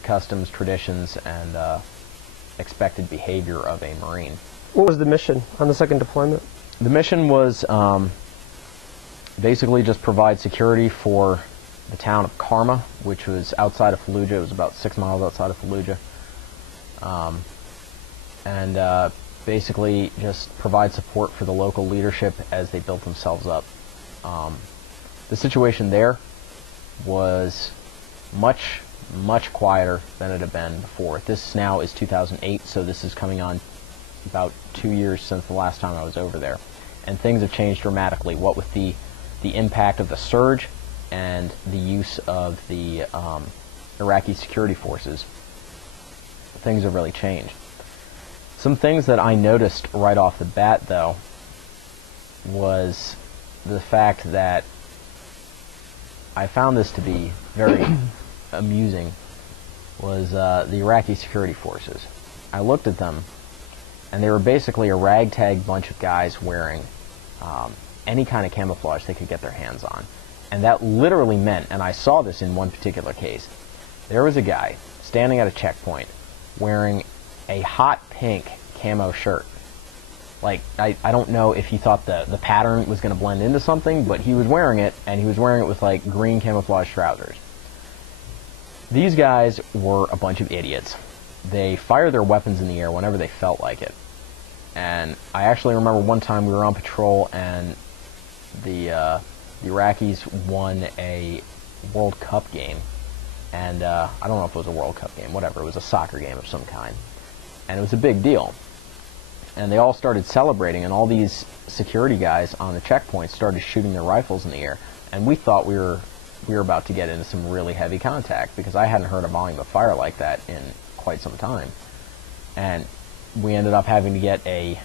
the customs, traditions, and expected behavior of a Marine. What was the mission on the second deployment? The mission was basically just provide security for the town of Karma, which was outside of Fallujah. It was about 6 miles outside of Fallujah. And basically just provide support for the local leadership as they built themselves up. The situation there was much quieter than it had been before. This now is 2008, so this is coming on about 2 years since the last time I was over there. And things have changed dramatically, what with the impact of the surge and the use of the Iraqi security forces. Things have really changed. Some things that I noticed right off the bat, though, was the fact that I found this to be very amusing, was the Iraqi security forces. I looked at them, and they were basically a ragtag bunch of guys wearing any kind of camouflage they could get their hands on. And that literally meant, and I saw this in one particular case, there was a guy standing at a checkpoint wearing a hot pink camo shirt. Like, I don't know if he thought the pattern was going to blend into something, but he was wearing it, and he was wearing it with, like, green camouflage trousers. These guys were a bunch of idiots. They fired their weapons in the air whenever they felt like it. And I actually remember one time we were on patrol, and the Iraqis won a World Cup game. And I don't know if it was a World Cup game, whatever. It was a soccer game of some kind. And it was a big deal. And they all started celebrating, and all these security guys on the checkpoint started shooting their rifles in the air. And we thought we were about to get into some really heavy contact, because I hadn't heard a volume of fire like that in quite some time. And we ended up having to get a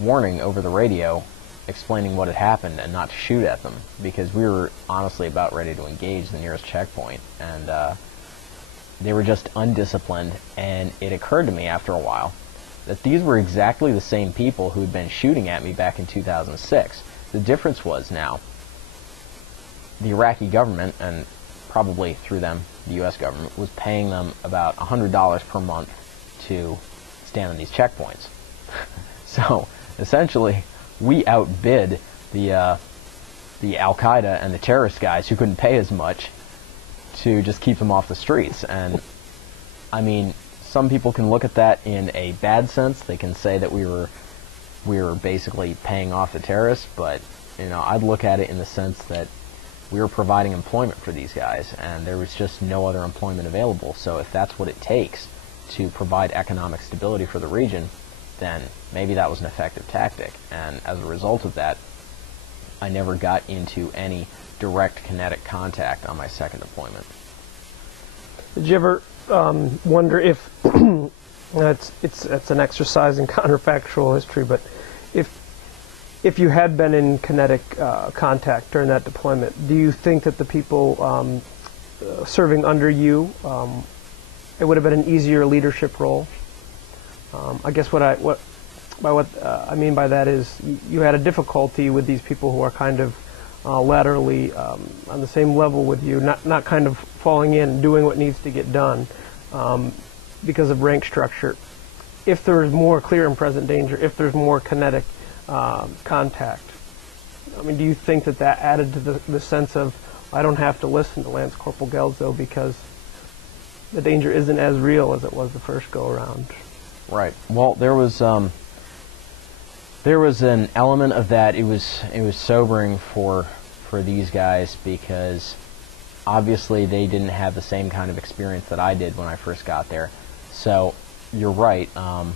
warning over the radio explaining what had happened and not to shoot at them, because we were honestly about ready to engage the nearest checkpoint. And they were just undisciplined, and it occurred to me after a while that these were exactly the same people who had been shooting at me back in 2006. The difference was now the Iraqi government, and probably through them the U.S. government, was paying them about $100 per month to stand on these checkpoints. So essentially we outbid the Al-Qaeda and the terrorist guys who couldn't pay as much to just keep them off the streets. And I mean, some people can look at that in a bad sense. They can say that we were basically paying off the terrorists, but you know, I'd look at it in the sense that we were providing employment for these guys, and there was just no other employment available. So if that's what it takes to provide economic stability for the region, then maybe that was an effective tactic. And as a result of that, I never got into any direct kinetic contact on my second deployment. Did you ever wonder if it's an exercise in counterfactual history, but if you had been in kinetic contact during that deployment, do you think that the people serving under you, it would have been an easier leadership role? I guess what I mean by that is you had a difficulty with these people who are kind of laterally on the same level with you, not kind of falling in, doing what needs to get done because of rank structure. If there's more clear and present danger, if there's more kinetic contact, I mean, do you think that added to the sense of, I don't have to listen to Lance Corporal Guelzo because the danger isn't as real as it was the first go-around? Right. Well, there was an element of that. It was sobering for these guys, because obviously they didn't have the same kind of experience that I did when I first got there. So you're right. You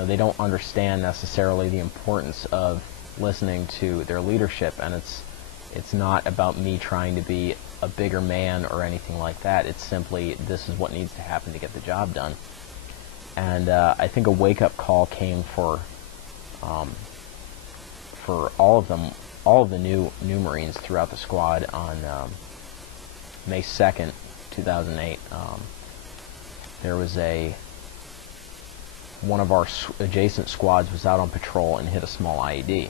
know, they don't understand necessarily the importance of listening to their leadership, and it's not about me trying to be a bigger man or anything like that. It's simply, this is what needs to happen to get the job done. And I think a wake-up call came for all of them, all of the new Marines throughout the squad on May 2nd, 2008. There was one of our adjacent squads was out on patrol and hit a small IED.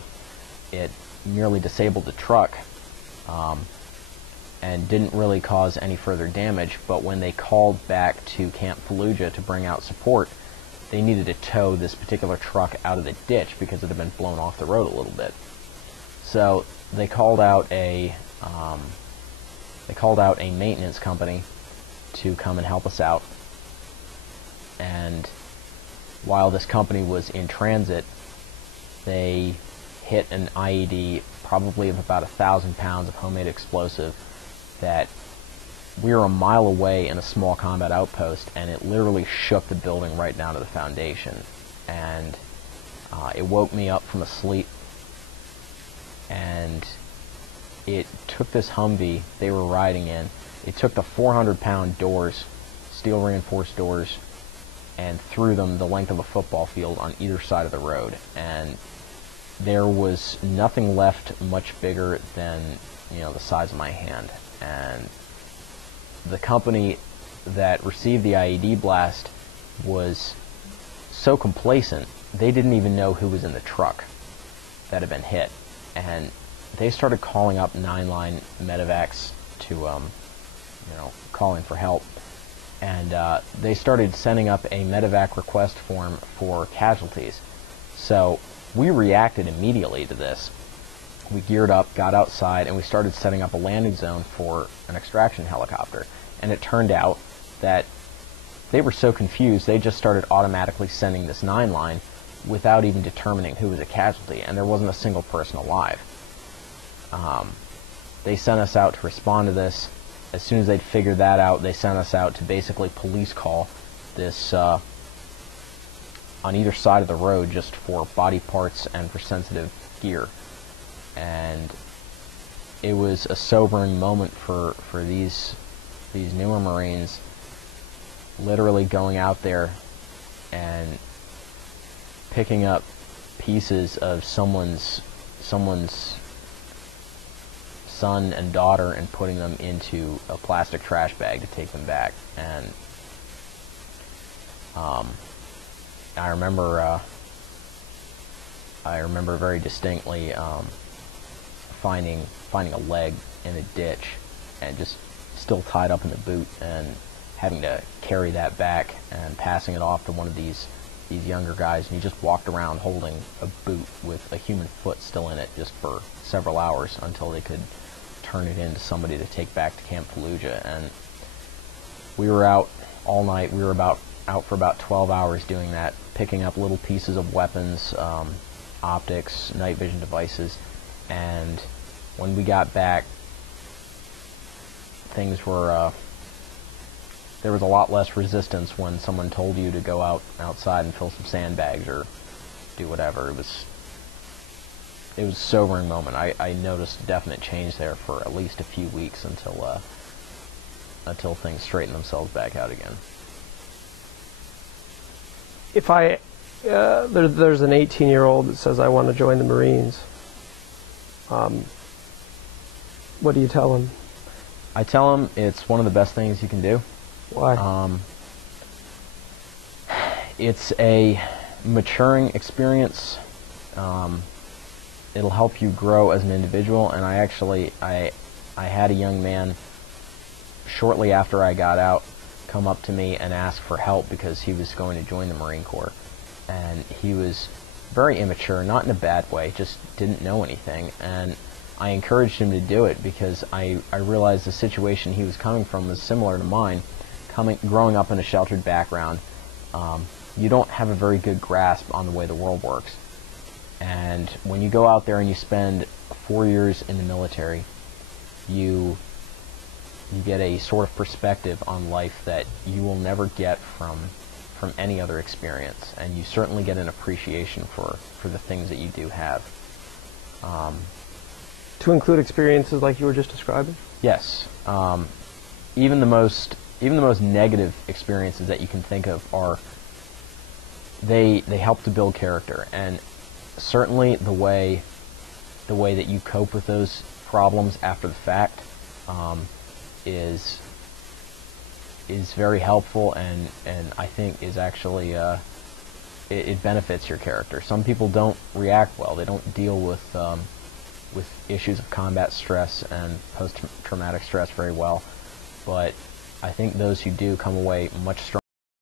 It merely disabled the truck, and didn't really cause any further damage, but when they called back to Camp Fallujah to bring out support, they needed to tow this particular truck out of the ditch because it had been blown off the road a little bit. So they called out a maintenance company to come and help us out, and while this company was in transit, they hit an IED probably of about 1,000 pounds of homemade explosive that we were a mile away in a small combat outpost, and it literally shook the building right down to the foundation. And it woke me up from a sleep, and it took this Humvee they were riding in, it took the 400-pound doors, steel reinforced doors, and threw them the length of a football field on either side of the road. And there was nothing left much bigger than, the size of my hand. And the company that received the IED blast was so complacent, they didn't even know who was in the truck that had been hit. And they started calling up 9-line medevacs to, calling for help. And they started sending up a medevac request form for casualties. So we reacted immediately to this. We geared up, got outside, and we started setting up a landing zone for an extraction helicopter. And it turned out that they were so confused, they just started automatically sending this 9-line without even determining who was a casualty, and there wasn't a single person alive. They sent us out to respond to this. As soon as they'd figured that out, they sent us out to basically police call this on either side of the road just for body parts and for sensitive gear. And it was a sobering moment for these newer Marines, literally going out there and picking up pieces of someone's son and daughter and putting them into a plastic trash bag to take them back. And I remember very distinctly finding a leg in a ditch and just still tied up in the boot, and having to carry that back and passing it off to one of these younger guys, and he just walked around holding a boot with a human foot still in it just for several hours until they could turn it in to somebody to take back to Camp Fallujah. And we were out all night. We were out for about 12 hours doing that, picking up little pieces of weapons, optics, night vision devices. And when we got back, things were there was a lot less resistance when someone told you to go outside and fill some sandbags or do whatever. It was a sobering moment. I noticed a definite change there for at least a few weeks until things straightened themselves back out again. If there's an 18-year-old that says, I want to join the Marines, what do you tell him? I tell him it's one of the best things you can do. Why? It's a maturing experience. It'll help you grow as an individual. And I had a young man shortly after I got out come up to me and ask for help because he was going to join the Marine Corps. And he was very immature, not in a bad way, just didn't know anything. And I encouraged him to do it because I realized the situation he was coming from was similar to mine. Growing up in a sheltered background, you don't have a very good grasp on the way the world works. And when you go out there and you spend 4 years in the military, you get a sort of perspective on life that you will never get from any other experience, and you certainly get an appreciation for the things that you do have. To include experiences like you were just describing? Yes. Even the most negative experiences that you can think of they help to build character, and certainly the way that you cope with those problems after the fact is very helpful, and I think is actually it benefits your character. Some people don't react well. They don't deal with with issues of combat stress and post-traumatic stress very well, but I think those who do come away much stronger